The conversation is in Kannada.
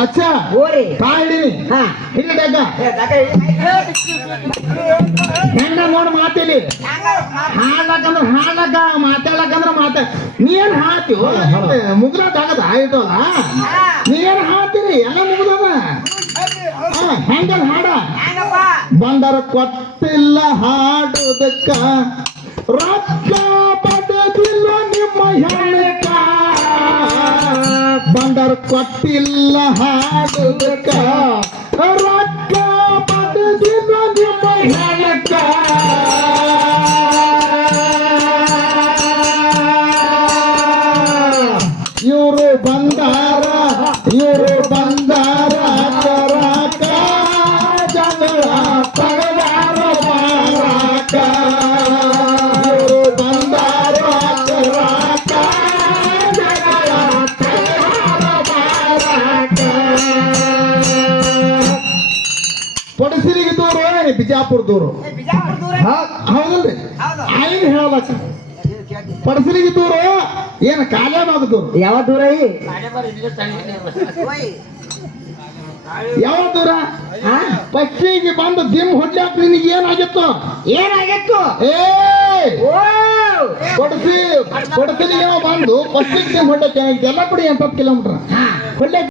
ಅಚ್ಚಾ ಓರಿ ಕಾ ಹಿಡೀನಿ ಹಾ ಹಿಡಿ ಡಗ್ಗ ಹೆಂಗ ನೋಡ್ ಮಾತಿಲಿ ಹಾಡ್ಲಕ್ಕಂದ್ರ ಹಾಡ್ಲಕ್ಕ ಮಾತಾಡ್ಲಕ್ಕಂದ್ರ ನೀ ಏನ್ ಹಾಡ್ತೀವ ಮುಗ್ದಾಗದ ಆಯ್ತಲ್ಲ ನೀ ಏನ್ ಹಾಡ್ತೀರಿ ಎಲ್ಲ ಮುಗ್ದದ ಹೆಂಗಲ್ ಹಾಡ ಬಂದರ ಕೊಟ್ಟಿಲ್ಲ ಹಾಡುದಕ್ಕ ರೊಕ್ಕ ಪಡೆದಿಲ್ಲ ನಿಮ್ಮ ಹೆಣ್ಣಕ್ಕ ಬಂದರ ಕೊಟ್ಟಿಲ್ಲ ಹಾಡುದಕ್ಕ ರೊಕ್ಕ ಪಡೆದಿಲ್ಲ ನಿಮ್ಮ ಹೆಣ್ಣಕ್ಕ ಇವರು ಬಂದಾರ ಕರಾಕ ಜಗಳ ತಗದಾರ ಮಾರಾಕ ಇವರು ಬಂದಾರ ಕರಾಕ ಜಗಳ ತಗದಾರ ಮಾರಾಕ ಪಡಸಿರಿಗೆ ದೂರ ಬಿಜಾಪುರ ದೂರ ಹೌದಲ್ರಿ ಆಯ್ತು ಹೇಳಕ್ಕ ಪಡಸಲಿಗೆ ದೂರ ಏನ್ ಕಾಲೇಬಾಗ ದೂರ ಯಾವ ದೂರ ಯಾವ ದೂರ ಪಕ್ಷಿಗೆ ಬಂದು ದಿಮ್ ಹೊಡ್ಲಾಕ ನಿನಗೆ ಏನಾಗಿತ್ತು ಏ ಪಡಸಲಿಗೆ ಬಂದು ಪಕ್ಷಿಗೆ ದಿಮ್ ಹೊಡ್ಲಕ್ಕೆ ಎಲ್ಲ ಕಡೆ 80 ಕಿಲೋಮೀಟರ್ ಹೊಡ್ಲಾಕ